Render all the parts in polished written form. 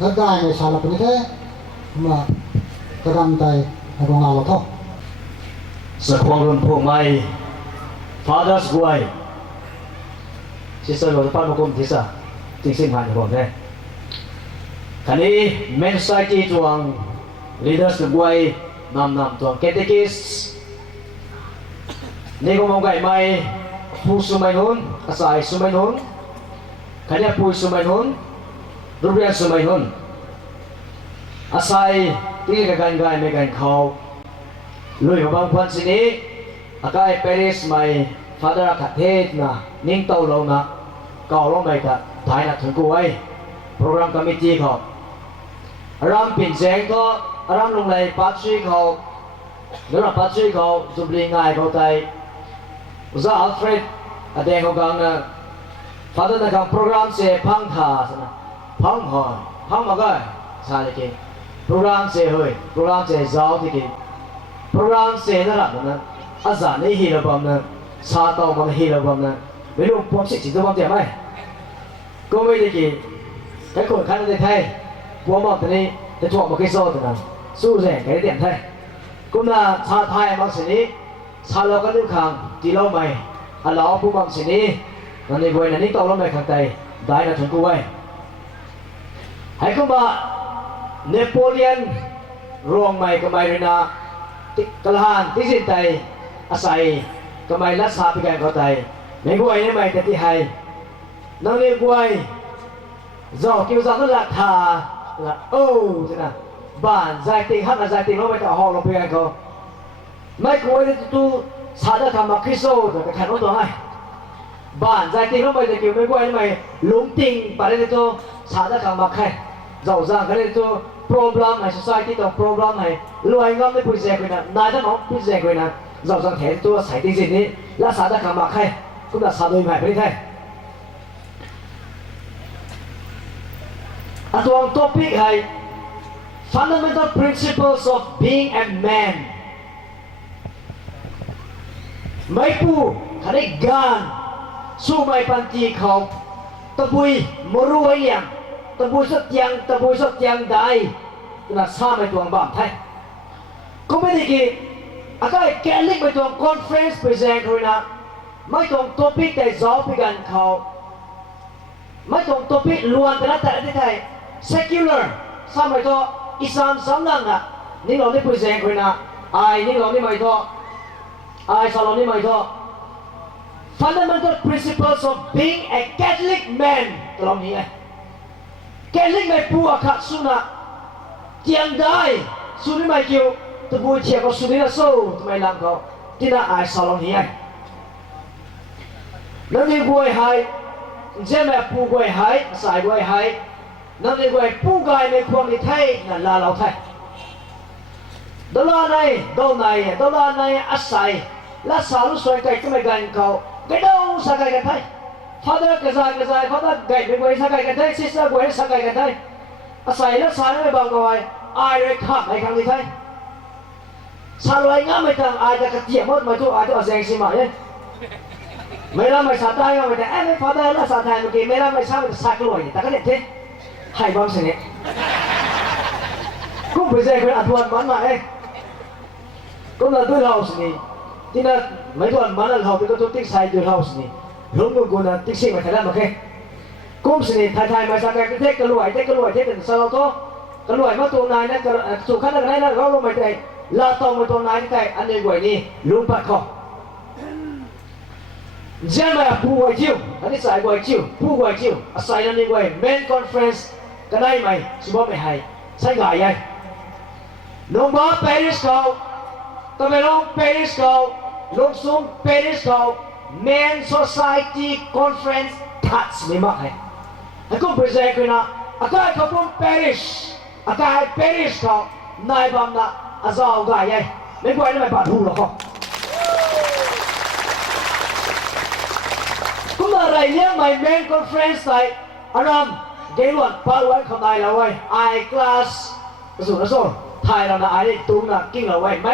tất cả người sao là như thế mà các anh tay là còn nào thôi sự quan luận của mày Father's Way chỉ sợ rồi phát một công thì sao chính sinh hoạt của thế cái này men society chuang leaders way nam chuang catechistนี่ก็มองไก่ไม่ผู้สุมัยนุนอาศัยสุมัยนุนขณะผู้สุมัยนุนรูปเรียนสุมัยนุนอาศัยที่กันไก่ไม่กันเขาลุยมาบางคนสินี้อากาศเปริสไม่ฟาดรักเทศนะนิ่งโตลงนะก่อลงไปกับถ่ายนักถึงกูไว้โปรแกรมคอมมิตี้เขารำปิ่นแสงก็รำลงในปัจจุบันเขาหรือปัจจุบันเขาจุดเรียงง่ายเขาใจUza Alfred ada yang orang pada nak program se phang tha sana phang hoi phang magai sa le ke program se hoi program se zao ti ke program se na ra na aza ne hi la bam na sa tao ma hi la bam na me lu pom se chi do bam te mai ko me de ke cáiคนkhăn de thai pom ma te ni de chok ma ke so ta na su se ke de thai cũng là sa thai ma se ni sa lo ka lu khang ti lo mai a lo pu bang si ni nan ni boi na ni to lo mai khang tai dai na thun ku wai hai ko ba Napoleon rong mai ka mai rina kalhan ti sin tai asai ka mai la sa pi ka ko tai me boi ni mai te ti hai nan ni boi zo ki za la tha la o thế nào bản giải tình hát là giải tình nó mới tạo họ nó pi koไม่ควรจะตู้สาธารณมาคริสโตแต่ขันรถตัวให้บ้านใจติงเข้าไปจะเกี่ยวไม่กว่าทำไมหลงติงไปได้ตัวสาธารณมาใครเจ้าสร้างกันได้ตัว problem ใน society ตัว problem ในรวยงามไม่พูดเสียกันนะนายท่านน้องพูดเสียกันนะเจ้าสร้างแทนตัวใส่ติงสิ่งนี้และสาธารณมาใครก็จะสาธารณมาไปได้ตัวท็อปิกให้ fundamental principles of being a manไม่ปูขันได้กานสู้ไม่ปันจีเขาตะบุยมรู้ไว้ยังตะบุยสักยังตะบุยสักยังได้น่าซาไม่ตัวบ้านไทยก็ไม่ได้กี่อาการแกลิกไปตัวคอนเฟรนซ์ไปแจ้งเขานะไม่ตรงตัวพิกแต่สอบพิกันเขาไม่ตรงตัวพิกล้วนแต่ละแต่ที่ไทย secular ซาไม่ตัวอิสลามสำนักอ่ะนี่เราได้ไปแจ้งเขานะไอ้นี่เราไม่ตัวI saw only my God. Fundamental principles of being a Catholic man. Tolong ni Catholic mai pua kat suna. Tiang dai. Suni mai kêu. Tebui tiang kau suni la so. Mai lam kau. Tidak I saw ni Nanti gue hai. Jemai pu gue hai. Sai gue hai. Nanti gue pu gai mai kuang ni thai. Nan la lau thai. Dolar này asai. Lá salo xoay cây cái mày gần cầu cái đâu sao cây gần thấy father cái dài father gậy bên ngoài sao cây gần thấy sister ngoài sao cây gần thấy asai lá salo mày bằng ngoài ai đấy khác mày khang đi thấy salo anh ngắm mày thằng ai đã cắt tiệm mất mày thôi ai đó giang xí mày đấy mày làm mày sát tay mày thấy em father lá sát tay mày kì mày làm mày sao mày sát lỗi ta cái đẹp thế hay bom xí này cũng phải dạy cái ăn thuần bắn mà ấy cũng là tôi hậu xíที่นั่นไม่ตัวมันนั่นเขาเป็นตัวติ๊กไซด์อยู่เฮาส์นี่ลุงกูนั่นติ๊กซิ่งมาถ่ายได้มาแค่กุ้มสินี่ถ่ายมาสักการเทคกระรวยเทคเป็นสโลโต้กระรวยมาตัวนายนั่นสุขันนั่นนั่นเขาลงมาได้ลาตองมาตัวนายที่ได้อันนี้ไว้นี่ลุงปัดคอเจ้ามาผู้ไว้จิ้วอันนี้สายไว้จิ้วผู้ไว้จิ้วอาศัยนั่นนี่ไว้ main conference ก็ได้ไหมสมมติไม่ให้ใช่ไงยัยน้องบอสปารีสเขาตอนไปลงปารีสเขาลงซุ้มปารีสเขา main society conference ทัดไม่มากเลยไอ้ก็ไปแจ้งกันนะอาการเขาพูดปารีสอาการปารีสเขานายบังนะอาจารย์ก็ยัยไม่ควรไม่บาดหูหรอกเขาก็มาอะไรเนี่ย my main conference ไอ้อารามเกล้วนพาไว้ข้างในแล้วไว้ I class สุดนะสุดไทยเรานะไอ้ตุ้งนะกิ้งเราไว้ไ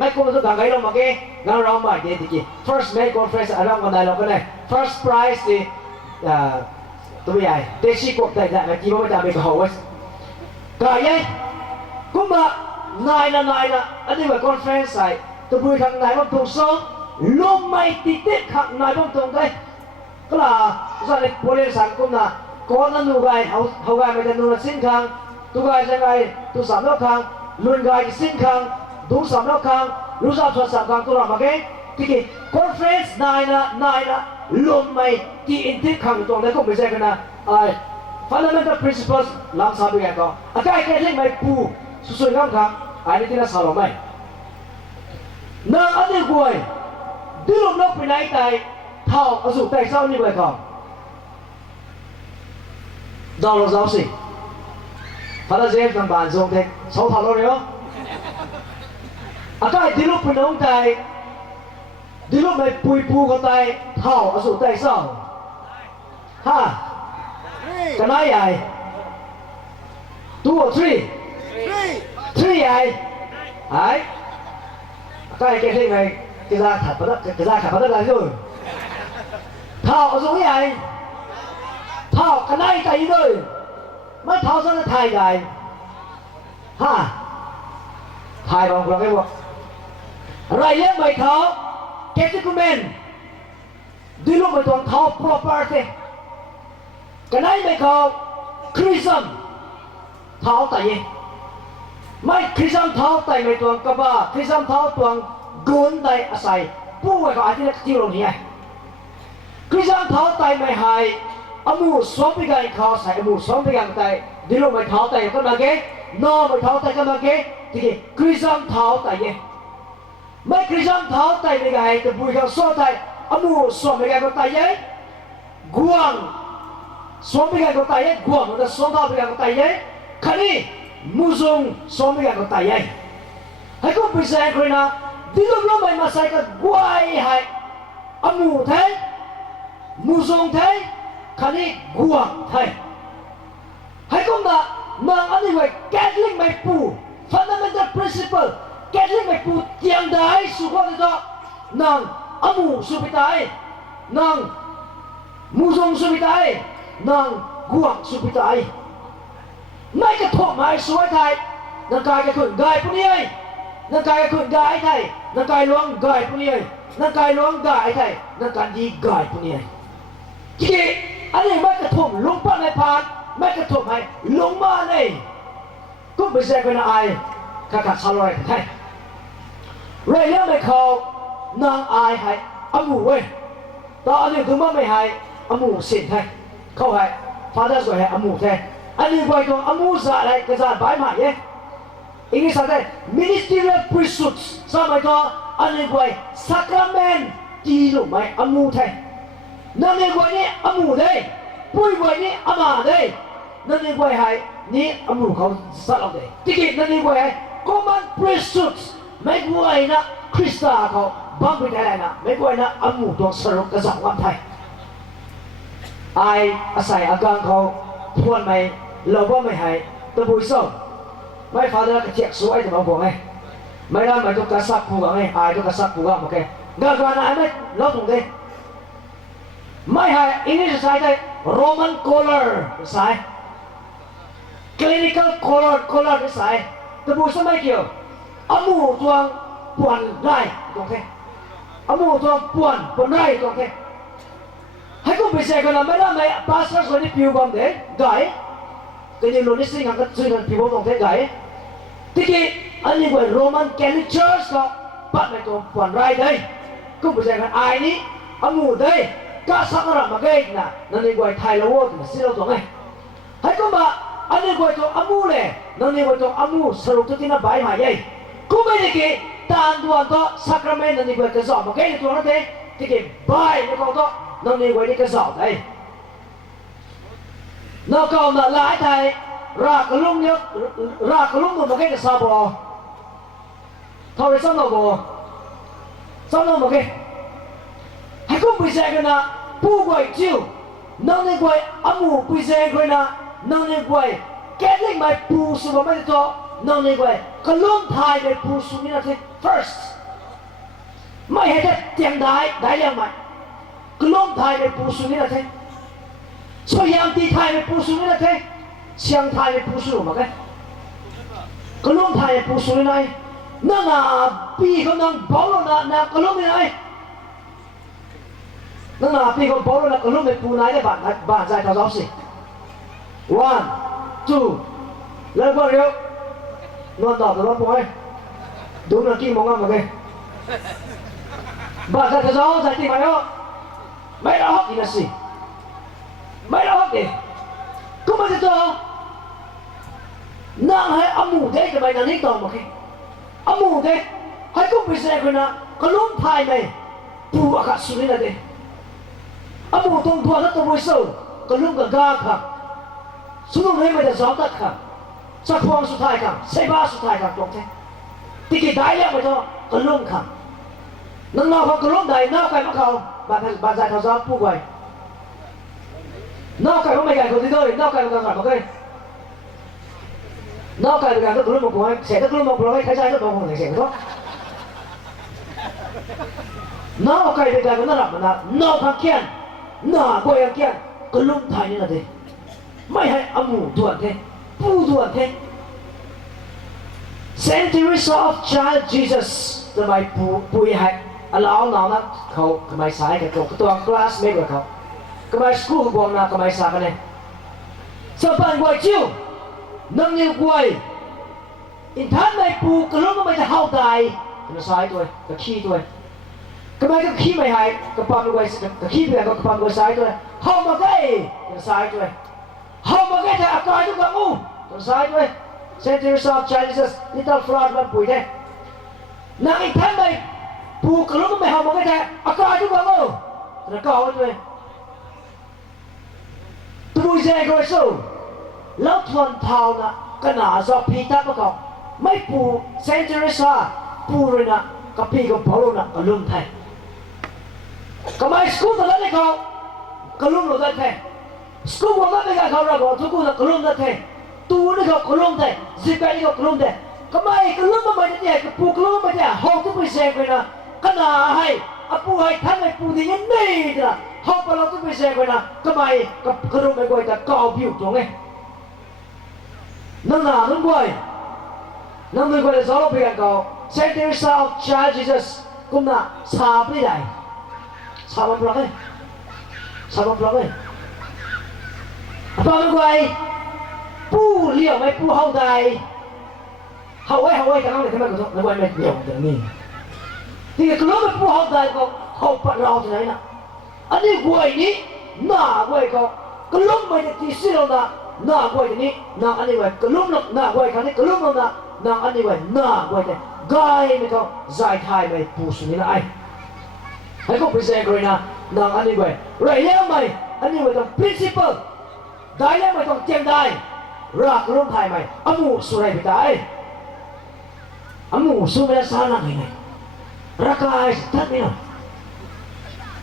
ม่คุ้มสุดทางไงเรามาเก้งานเรามาเดี๋ยวที่ first main conference อารามข้างในเราก็ได้ first prize ที่ตัวใหญ่เตชิกบได้ไม่กี่วันจะไปเขาไว้ Kaya kuma nai na ani wa conference sai tu bui khang nai bom tung so lom mai ti te khang nai bom tung dai kala za le pole sang kum na ko na nu gai hau gai mai nu na sin khang tu gai ja gai tu sam lo khang lun gai sin khang du sam lo khang lu sa chwa sam khang tu ra ma ke ti ki conference nai na lom mai ti in ti khang tung dai ko me se kana ai fundamental principles lam sabi kan ko akai ke lek mai pu susui ngam khang ai ni tina salo mai na ade guai dilom nok pinai tai thao azu tai sao ni bai khang dao lo zao si pada jem tang ban zong te sau thao lo ryo akai dilom pinong tai dilom mai pui pu ko tai thao azu tai sao ha cái nói vậy 2 or 3 vậy ấy cái gì này cái ra thật bắt đất là rồi thao giống vậy thao cái này cái gì rồi mới thao ra thay vậy ha thay bằng cái bộ rồi lên mày thao cái gì cũng men đi lúc mày toàn thao property cái này mày có Chrism tháo tại gì mấy Chrism tháo tại mày tuang cả ba Chrism tháo tuang gôn tại asai bu mày có ai thì tiêu lòng nhỉ Chrism tháo tại mày hay amu sống bị cái khó sai amu sống bị cái tại đi lúc mày tháo tại cái nào cái no mày tháo tại cái nào cái thì Chrism tháo tại gì mấy Chrism tháo tại mày cái thì bùi cái số tại amu sống bị cái tại gì guang Suami kan kota ye, gua muda suami kan kota ye, kali muzung suami kan kota ye. Hai ko bisa kerana di dalam mai masyarakat gua ye hai, amu thay, muzung thay, kali gua thay. Hai ko na mang ani wei Catholic mai pu fundamental principle Catholic mai pu tiang dai suka itu nang amu supitai, nang muzung supitai. Nang guang supitai mai cái thọ mai suối thay nang kai cái khuyển gai pun niai nang kai cái khuyển gai thay nang kai luang gai pun niai nang kai luang gai thay nang kan di gai pun niai jadi anh mai cái thọ lung pa mai pan mai cái thọ mai lung ma này cũng bị xe cái ai cả saloi thay rồi nhớ mày khâu nang ai hay amu ơi đó anh cứ mơ mày hay amu xin thay không phải father rồi hay amu thế anh đi quay con amu ra lại cái ra bãi mãi nhé ý sao đây ministerial priesthood sao mày có anh đi quay sacrament đi lúc mày amu thế nên đi quay nhé amu đây bùi quay nhé ama đây nên đi quay hay nhé amu không sát lòng đây ticket nên đi quay hay common priesthood mấy quay na Christaเขาbangไปได้นะmấy quay na amuตัวสรุปกระสังวันไทยaiอาอาการเขาทวนไม่เราก็ไม่หายตัวบุญส่งไม่ฟ้าเดือดเจ็บสวยจะมาบอกไงไม่ได้ไม่ต้องกระซับผูกไงไอ้ต้องกระซับผูกโอเคงานการไหนไม่เราถูกดิไม่หายอันนี้จะใช้ได้ Roman collar ใช้ clinical collar ใช้ตัวบุญส่งไม่เกี่ยวอามูตัวป่วนได้ตรงเท่อามูตัวป่วนได้ตรงเท่ให้กูไปเสกกันไม่ได้ไหมพาสเตอร์คนนี้ผิวบางเด็กไก่ก็ยังรู้นิสัยกันก็ซื้อกันผิวบางเด็กไก่ที่กี้อันนี้เป็นโรมันแคทอลิกเชิร์ชก็ปัดไปตัวปวนไรได้กูไปเสกกันไอ้นี่อามูได้ก็สักการะมาเก่งนะนั่นนี่เป็นไทยละวอดมาซื้อเราตัวไงให้กูมาอันนี้เป็นตัวอามูเลยนั่นนี่เป็นตัวอามูสรุปตัวที่น่าใบหายใหญ่กูไม่ได้กี้ตานตัวตัวสักการะนั่นนี่เป็นกระสอบมาเก่งตัวนั้นเองที่กี้ใบแล้วก็ตัวนั่นนี่ไว้ในกระสอบเลยนอกจากนั้นหลายไทยรากลุ่มเนี่ยรากลุ่มมันไม่ได้สาบอเท่าไรซ้ำเราบอซ้ำเราไม่ได้ให้คุณพิเศษกันนะผู้ไว้จิ้วนั่นนี่ไว้อามูพิเศษกันนะนั่นนี่ไว้แก่เล็กไม่ผู้สุภาพไม่ได้ตัวนั่นนี่ไว้กลุ่มไทยไม่ผู้สุภาพนี่ first ไม่ให้ได้เตียงได้ยังไงกลุ่มไทยเป็นผู้สูงนี่นะเท่ช่วยยามตีไทยเป็นผู้สูงนี่นะเท่เชียงไทยเป็นผู้สูงมาเท่ กลุ่มไทยผู้สูงในนั่งปีกำลังบอลนะกลุ่มในนั่งปีกำลังบอลนะกลุ่มในผู้นายได้บ้านใจเขาซ้อมสิ one two แล้วก็เร็วนอนต่อตลอดไปดูนักกีฬามองกันมาเลยบ้านใจเขาซ้อมใจที่ไหนอ่ะไม่รอดอีกนะสิไม่รอดดิก็ไม่จะต่อนั่งให้อามูเด็กจะไปนั่งนี่ต่อมาแค่อามูเด็กให้กูไปเสกคนน่ะก็ล้มพายไหมปูอากาศสุดเลยนะเด็กอามูตรงตัวแล้วตัวไม่สู้ก็ล้มกับกาครับสุดเลยไม่ได้สอบตัดครับสักพวงสุดท้ายครับเซบ้าสุดท้ายครับตรงแท้ที่กี่ได้แล้วไม่ต้องก็ล้มครับนั่งนอกเขาก็ล้มได้นอกไก่มาเขาบ้านใจเขาซ้อมผู้ไว้นอกไก่ก็ไม่ไก่คนที่ด้วยนอกไก่ก็ขาดมาเลยนอกไก่ก็การก็กลุ่มมองเสียก็กลุ่มมองให้ใครใช้ก็มองเสียก็นอกไก่ก็การก็น่ารักมันนะนอกพักเกียนน่าบ่อยเกียนกลุ่มไทยนี่นะเด็ไม่ให้อามูด่วนเทปูด่วนเท Saint Teresa of Child Jesus ทำไมปูให้เราหนาวนะเขาทำไมสายกับเขาตัวคลาสเมทกับเขาทำไมสกูลบอกนะทำไมสายกันเนี่ยสบายกว่าจิ้วนั่งอยู่กวยอินทันในปูกระลุ่มไม่จะเข้าใจกระสายตัวกระขี้ตัวกระไม่ก็ขี้ไม่หายกระปั๊มกวยกระขี้ไปก็กระปั๊มกวยสายตัวเข้ามาใกล้กระสายตัวเข้ามาใกล้จะอากาศทุกอย่างอู้กระสายตัวเซนต์เทเรซา Chinese little flower มันปุ๋ยเนี่ยนั่งอินทันในปูกระลุ่มไม่เข้ามาใกล้จะอากาศทุกอย่างอู้กระเกาตัวตัวเจ้าก็สู้แล้วทวนเท้านะก็หนาจอพีทับก็ไม่ปูเซนเจอร์ซ่าปูเลยนะกับพี่กับพ่อนะก็ลุ่มไทยก็ไม่สกูตแล้วนี่เขาก็ลุ่มเราได้แท้สกูว่าไม่กันเขาเราก็ทุกคนก็ลุ่มได้แท้ตัวนี่เขาก็ลุ่มได้สิบแปดนี่เขาก็ลุ่มได้ก็ไม่ก็ลุ่มไม่ได้ก็ปูก็ลุ่มไม่ได้ห้องทุกปีเสกเลยนะก็หนาให้อาปูให้ท่านให้ปูที่ยังไม่ได้ห้องเราทุกปีเสกเลยนะก็ไม่ก็ลุ่มไม่กลัวแต่ก็เอาผิวตรงนี้นั่งหนานั่งกวยนั่งมือกวยจะสอนเราเพียงเขาเซนเตอร์ซาวชาจิซัสกุมน่ะสาบไม่ได้สาบมันปลักเลยสาบมันปลักเลยตอนนั่งกวยปูเลี้ยวไม่ปูเข้าใจเข้าไว้แต่เขาเลยทำไมก็ต้องนั่งกวยไม่เลี้ยวอย่างนี้ที่ก็รู้ไม่ปูเข้าใจก็เข้าปัดเราที่ไหนน่ะอันนี้กวยนี้หน้ากวยก็ล้มไปที่สิ่งนั้นหน้ากวยนี้หน้าอันนี้ไว้กลุ่มหน้ากวยครั้งนี้กลุ่มหน้าอันนี้ไว้หน้ากวยเนี่ยกายไม่ต้องใจไทยไม่ผู้สุนิละไอ้ให้เขาพิเศษเลยนะหน้าอันนี้ไว้เรียกไม่อันนี้ไว้ต้อง principle ได้แล้วไม่ต้องเจียงได้รักกลุ่มไทยไม่อามูสุไรพิตาไอ้อามูสุเมสานังไงรักกายท่านนี่นะ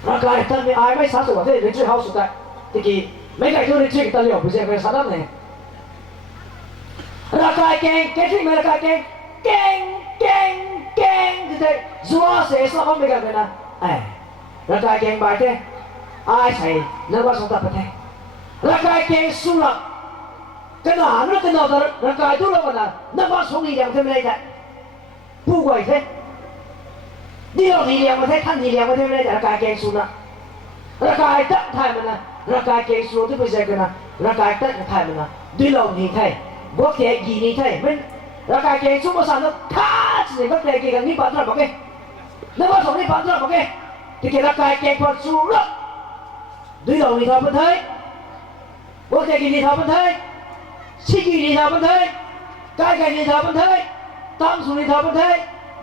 รักกายท่านนี่ไอ้ไม่สาสุว่าที่เรื่องชื่อเขาสุดท้ายที่กี่ไม่ใช่ตัวนี้ชื่อตะเลียวผู้ชายเป็นสัตว์เนี่ยราคาเก่งเก่งที่ไม่ราคาเก่งที่เด็กจัวเสียสละไม่กันเลยนะราคาเก่งไปเถอะไอ้ใช่นักว่าสงฆ์ประเทศราคาเก่งสุนัขกันหนาเรื่องกันหนาราคาตัวเรากันนะนักว่าสงฆ์อีกอย่างเท่าไรแต่ผู้ไหวเถอะเดียวนี่เลี้ยงประเทศท่านนี่เลี้ยงประเทศไม่ได้ราคาเก่งสุนัขราคาตั้งไทยมันนะราคาเก่งสุดที่ไปเจอกันนะราคาตั้งไทยมันนะด้วยเราหนีไทยบวกแก่กี่หนีไทยมันราคาเก่งสุดภาษาเราท่าสิ่งก็แก่กี่กันนี่ปัจจุบันบอกเองนั่นว่าสองนี่ปัจจุบันบอกเองที่เกี่ยวราคาเก่งพอสุดละด้วยเราหนีทางประเทศบวกแก่กี่หนีทางประเทศชิกี่หนีทางประเทศกายแก่หนีทางประเทศตั้งสุนีทางประเทศ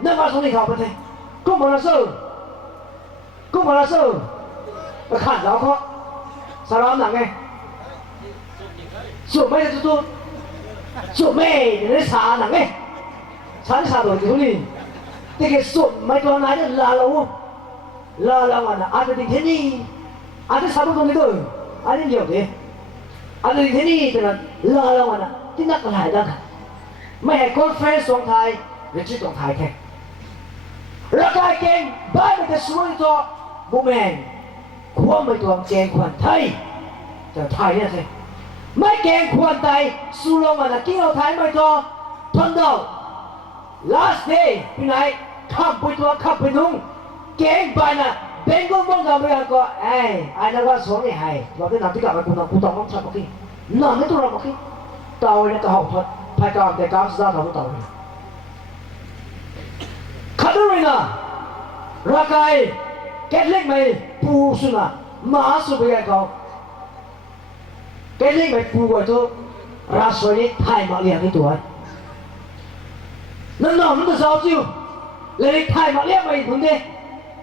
นั่นว่าสองนี่ทางประเทศกูมาละสู้ไปขัดเราเขาสารหนังไงสุดไม่ได้จุดสุดไม่ได้สาหนังไงสารสาโดยที่นี่ที่แกสุดไม่ตัวไหนจะลาเราวันน่ะอาจจะถึงที่นี่อาจจะสาบตรงนี้ด้วยอาจจะเยอะเลยอาจจะถึงที่นี่แต่ละลาเราวันน่ะที่นักหลายดังไม่ให้คอนเฟรนซ์ของไทยหรือชื่อของไทยแค่ราคาเก่งบ้านไม่ได้สวยตัวบุแมนควรไม่ตัวเก่งควรไทยแต่ไทยเนี่ยสิไม่เก่งควรไทยสู้ลงมาแล้วกินเราไทยไม่ตัว thuần đầu last day bên này khắp bụi tua khắp bụi nung kén bài nè bên công bông gạo bây giờ có ai nói qua số này hay và cái nào tất cả các cụ tòng không sao có khi nằm cái tụi nó có khi tàu này cả học thuật phải cảm để cảm ra thằng tàu này khát rồi nè ra cái kết lick mày pu xuống nè má xuống bây giờ có kết lick mày pu rồi thôi ra số này thay mà liền cái tuổi nó được sao chứ lấy thay mà liền mày đúng thế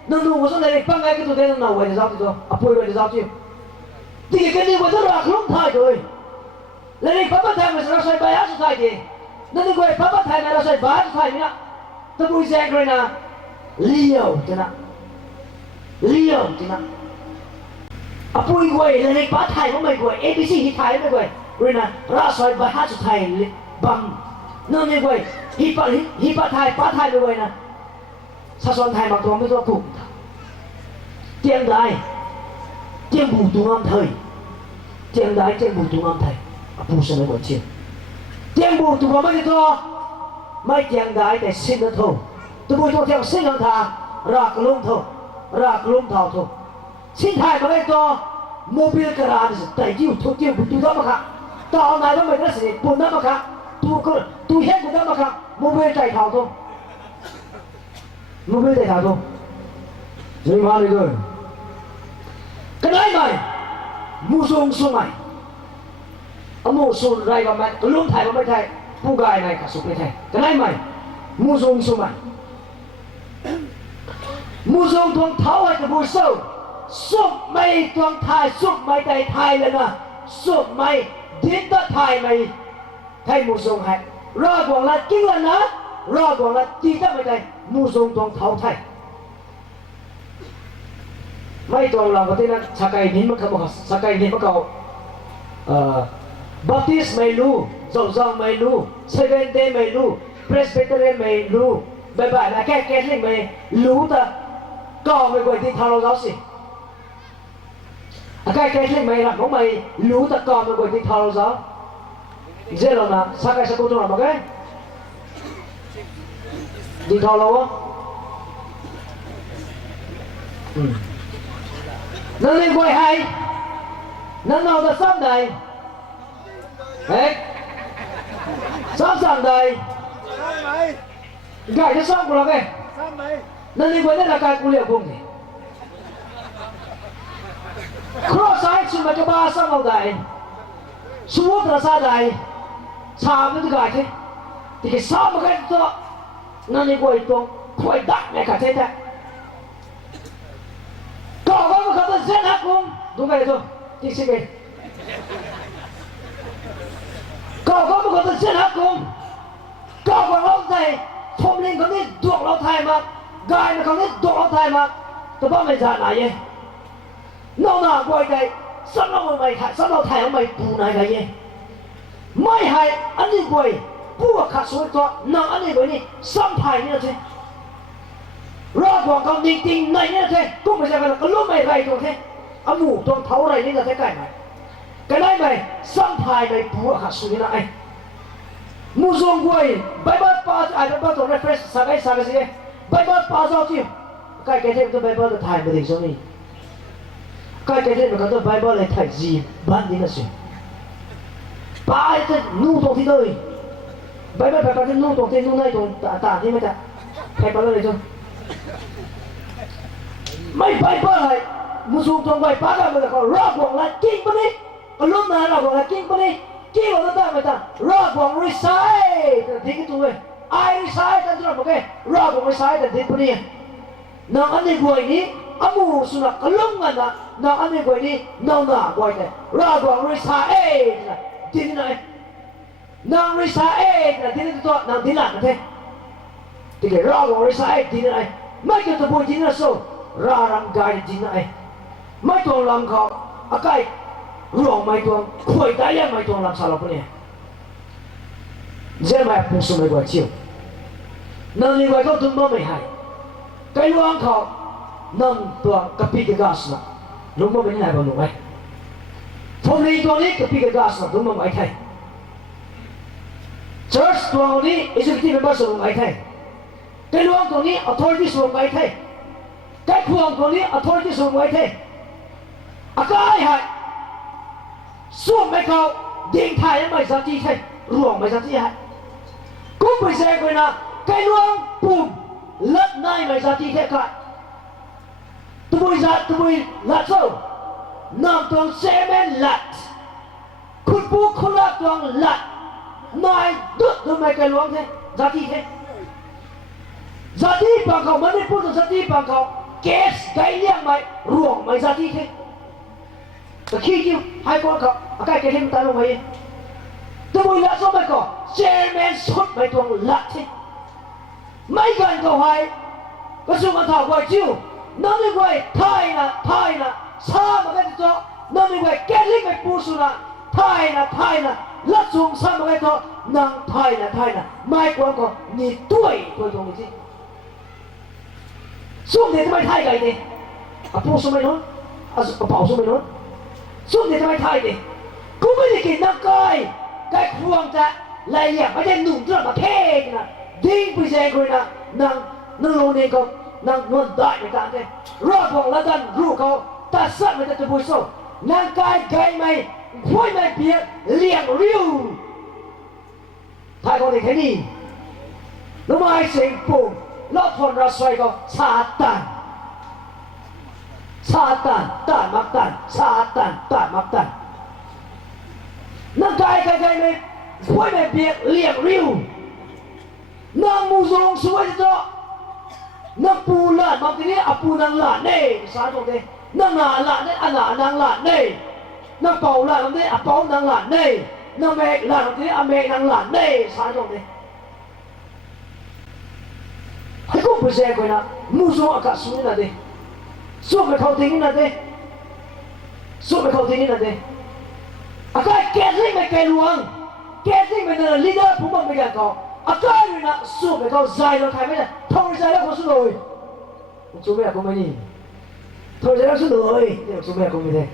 nó có số này băng cái tụi nó vậy sao chứ à pu vậy sao chứ thì cái này vẫn là không thay rồi lấy pháp thay mà ra số bài hát thay gì nó được gọi pháp thay mà ra số bài hát thay nhá tôi vui xem rồi nè liều thế nào liều thế nào à bùi quay là này bắt thải của mày quay ABC thì thải mày quay rồi nè ra soi bắt hát thải bằng nó như quay hi bắt thải mày quay nè sao son thải mặc đồ mới cho cùng tiếng đài tiếng bù tung âm thời tiếng đài tiếng bù tung âm thời à bù sao mày quay chiên tiếng bù tung âm mới cho mấy tiếng đài để xin nó thôi tôi bùi cho theo xin nó thà ra cái lông thôi ra cái lông thảo thôi xin thải mà cái cho mobil garage tại jiu thôi jiu bùi đó mà khác tao này nó mày nó sẽ buồn đó mà khác tu hết buồn đó mà khác mobil chạy thảo thôi mobil chạy thảo thôi nhưng mà đi rồi cái đấy mày mua sung sung mày mua sung rai vào mày luôn thải vào mày thải bu gai này cả sụp lên thải cái đấy mày mua sung sung mày mua sung thong tháo hay cái bùi sâu sụp mày toàn thải sụp mày đầy thải lên à sụp mày đến tất thải mày thay mua sung hay ra quảng là kinh lần á ra quảng là chỉ tất mày đầy mua sung toàn tháo thải mày toàn làm cái tên là sakai nín mất không sakai nín mất cầu Baptist mày lu dòng dòng mày lu Seventh Day mày lu Presbyterian mày lu bài bài là cái linh mày lu ta có mày quay tin thao lâu giáo sĩ cái linh mày làm của mày lu ta có mày quay tin thao lâu giáo dễ lắm là sakai sẽ cố trong làm một cái đi thao lâu á nó lên quay hay nó nào ta sắp này đấy sắp sẵn đây gài cho xong rồi kìa nó lên quay đây là cái cụ liệu cùng gì cross side xuống mà cho ba xong vào đây xuống là xa đây xa với cái gài thế thì cái sao mà cái cho nó lên quay tuồng quay đắt này cả thế đấy có một cái rất hấp không đúng vậy thôi đi xin về có một cái rất hấp không có một ông thầy thông linh có biết tuộc lão thầy mà gai mà không biết tuộc lão thầy mà tôi bảo mày già này vậy nó nào quay đây sắp nó mày sắp nó thầy ông mày bù này cái gì mày hay anh đi quay bùa khát suối to nó anh đi quay đi xăm thầy như thế ra quảng cáo đình tình này như thế cũng phải là cái lúc mày gầy rồi thế ông ngủ toàn thấu này như là thế cái này mày xăm thai mày bùa khát suối này mua dùng quay Bible pass ai Bible to refresh sao cái gì Bible pass out chứ cái thêm cái Bible là thai mà định số này cái thêm mà cái Bible là thai gì bán đi là gì ba cái nu tổ thì đời Bible cái nu tổ thì nu này tổ tả thế mà ta thai bao giờ thôi mấy Bible này một số trong bài phát ra là có ra quảng là kinh bên đi còn lúc nào là quảng là kinh bên đi kinh vào đó người ta ra quảng reside thì cái tụi ai reside ta cho một cái ra quảng reside là đến bên đi nào anh đi quay đi anh mua xuống là cái lúc mà nào anh đi quay đi nào nào quay này ra quảng reside là đi này nào reside là đi cái tụi nào đi làm thế thì cái ra quảng reside đi này mấy cái tụi bồi đi là sao ra răng gai đi này mấy tuần làm khó à cái ruộng mấy tuần khuấy đáy mấy tuần làm sao là cái này dễ mà phụ số mấy quả chiều nâng đi quay có tung bó mày hay cái ruộng khó nâng tuần cà phê cái gas là lúc mà mình lại vào lúc ấy phong đi tuần ít cà phê cái gas là lúc mà mày thay chớ church ตัวนี้ executive member ส่งไปไทยไก่หลวงตัวนี้ authority ส่งไปไทยไก่พวงตัวนี้ authority ส่งไปไทยอากาศให้ส่วนไม่เขาดิ่งไทยไม่สักทีไทยรวมไม่สักทีให้กูไปแซงไปนะไก่หลวงปุ่มลัดนายไม่สักทีไทยกันตัวลัดโซ่นำตัวเซเมนลัดคุณปู่คุณลัดตัวลัดนายดุดทำไมไก่หลวงไทยสักทีไทยสักทีบางเขาไม่ได้พูดถึงสักทีบางเขาเกสไก่เลี้ยงไม่รวมไม่สักทีไทยแต่ขี้กิ้วให้คนเขาอาการเกิดที่มันตายลงไปตัวมือละส่งไปก่อนเชอร์แมนสุดไปตรงละที่ไม่กันก็ให้ก็สู้มันถอดไว้จิ้วนั่นเองไว้ไทยนะซามากันตัวนั่นเองไว้แกลิงไปปูสุนะไทยนะละส่งซามากันตัวนั่งไทยนะไม่กวนก็นี่ด้วยตัวตรงนี้สิสู้เดี๋ยวจะไปไทยกันดิอ่ะปูสุไม่นู้นอ่ะเป่าสุไม่นู้นสู้เดี๋ยวจะไปไทยดิกูไม่ได้กินน้ำก้อยไก่ควงจะอะไรอย่างไม่ได้หนุ่มเรื่องมาเท่นะดิ้งไปเซงเลยนะนั่งโลนี่ก็นั่งนวดได้ในการเต้รอดบอกแล้วกันรู้เขาตัดสัตว์มันจะบุยโซ่นั่งกายไก่ไม่ห้วยไม่เปียกเลี้ยงริ้วไทยคนนี้แค่นี้แล้วมาเสียงปุ่มรอดทนรัสไฟก็ซาตานมักตันซาตานมักตันนั่งกายไม่ห้วยไม่เปียกเลี้ยงริ้วนั่งมูซงสวยจ้ะนั่งปูลาดบางทีนี่ปูนางลาดเน่สาธุเน่นั่งนาลาดเน่นางลาดเน่นั่งเป่าลาดบางทีเป่านางลาดเน่นั่งเมฆลาดบางทีเมฆนางลาดเน่สาธุเน่ให้กูไปเสียกันนะมูซงอากาศสูงนะเด้สู้ไปเขาทิ้งนะเด้อากาศแก่สิ่งไม่แก่หลวงแก่สิ่งไม่เนินลีดเดอร์ผมบอกไม่กันเขาอากาศอยู่นะสู้ไปเขาใจเราใครไม่ได้ทองใจแล้วเขาสู้เลยผมสู้ไม่ได้ผมไม่นี่ทองใจแล้วสู้เลยเนี่ยสู้ไม่ได้ผมไม่ได้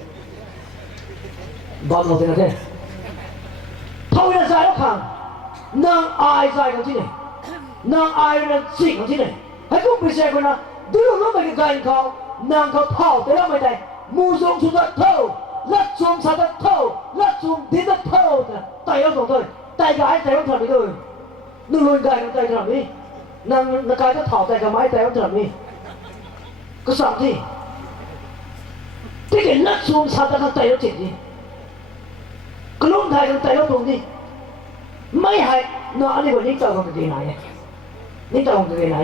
บ้าเราเท่านั้นเองทองใจแล้วขังนางอายใจเขาที่ไหนนางอายนั่นสิ่งเขาที่ไหนให้กูไปเสียกันนะดูรู้ไหมกันเขานางเขาเท่าแต่เราไม่ได้มูซงสุดเท่าลัดซุ่มสัตว์เท่าลัดซุ่มดินเท่าไต่เราสองตัวไต่กายไต่เราถอดไปเลยนึกลอยกายเราไต่ถอดนี้นางกายก็ถอดไต่กับไม้ไต่เราถอดนี้ก็สามที่ที่เห็นลัดซุ่มสัตว์เขาไต่เราจิตนี้กลุ่มไทยเขาไต่เราตรงนี้ไม่ให้นางอันนี้วันนี้เจ้าของจะไหนนี่เจ้าของจะไหน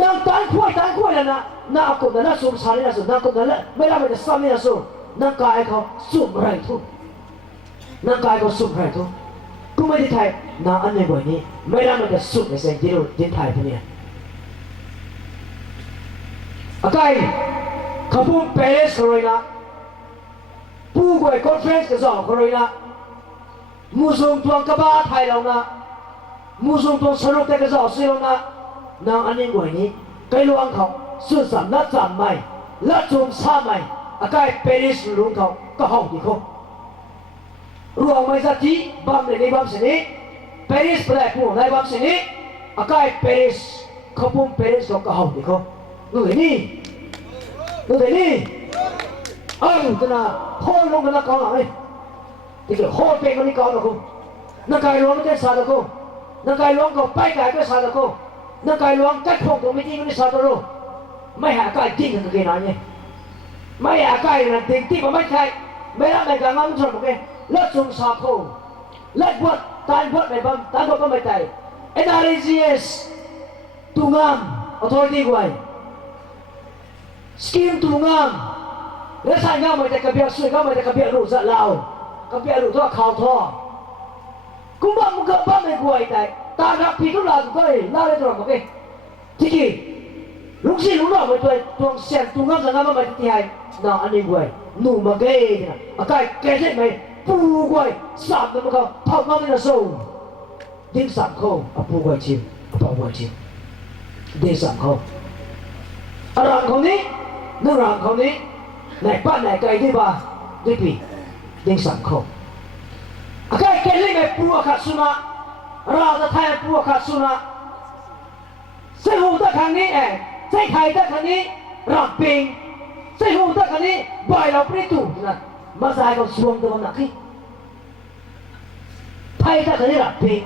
นางตายคุ้ยแล้วนะนางกบนั้นซุ่มสัตว์นี่นะซุ่มนางกบนั้นแหละไม่ได้ไปจะซ้ำนี่นะซุ่มนางกายเขาสุ่มไรทุกนางกายเขาสุ่มไรทุกกูไม่ได้ไทยนางอันในวันนี้ไม่ได้มันจะสุ่มในเส้นที่เราดินไทยพวกนี้อะไรเขาพูดเปรสเขาเลยนะผู้ก่วยคอนเฟรนซ์ก็สอนเขาเลยนะมุสลิมตัวกบ้าไทยเรานะมุสลิมตัวสนุกแต่ก็สอนสิเรานะนางอันในวันนี้ใกล้ลวงเขาสื่อสารนัดจำไม่และจุ่มซ้ำไม่อากาศเปริสลุงเขาก็ห้องที่เขารวมไม่สักทีบัมในบัมสินี้เปริสแปลกหัวในบัมสินี้อากาศเปริสเขาปุ่มเปริสก็ห้องที่เขาดูแต่นี่ตนะโค้ลงกันละกองหลังเลยที่เกี่ยวโค้เป็นคนนี้กองละคุณนักการหลวงก็สาธุคุณนักการหลวงก็ไปไกลก็สาธุคุณนักการหลวงกัดพงก็ไม่จริงก็สาธุคุณไม่หาการจริงกันกี่นายเนี่ยไม่อยากใกล้นะถึงที่มันไม่ใช่ไม่ได้ในการงานมันชนโอเคเลิกซุ่มสาโคเลิกบวชตายบวชในบ้านตายบวชก็ไม่ได้เอ็นอาร์ซีเอสตุงามออโตริตี้ไว้สกิมตุงามและสายงามไม่ได้กระเบียดสวยก็ไม่ได้กระเบียดรูจะเล่ากระเบียดรูตัวข่าวท่อกูบ้ามึงก็บ้าไม่กลัวไอ้แต่ตาดับผีก็ลาสุดเลยลาได้ตลอดโอเคที่กี่ลุงสิลุงน้องไปตัวเสียงตุงามสังกัดมาไม่ที่ไหนน่าอันนี้ไว้หนูมาเกยนะอากาศแก่ใช่ไหมปูไว้สามตัวมันเขาเผาน้ำมันจะสู้ดิ้งสามเขาปูไว้ชิมเผาไว้ชิมดิ้งสามเขาอารามเขานี้นึกรามเขานี้ไหนป้าไหนไก่ที่บ้าด้วยปีดิ้งสามเขาอากาศแก่ใช่ไหมปูอากาศสุนัข เราจะแทนพวกข้าสุนัขเส้นหูตะครั้งนี้เส้นไข่ตะครั้งนี้รักปิงเส้นหูตะครั้งนี้ใบเราปริตูนะมาใส่กับสวงตัวนักที่ไข่ตะครั้งนี้รักปิง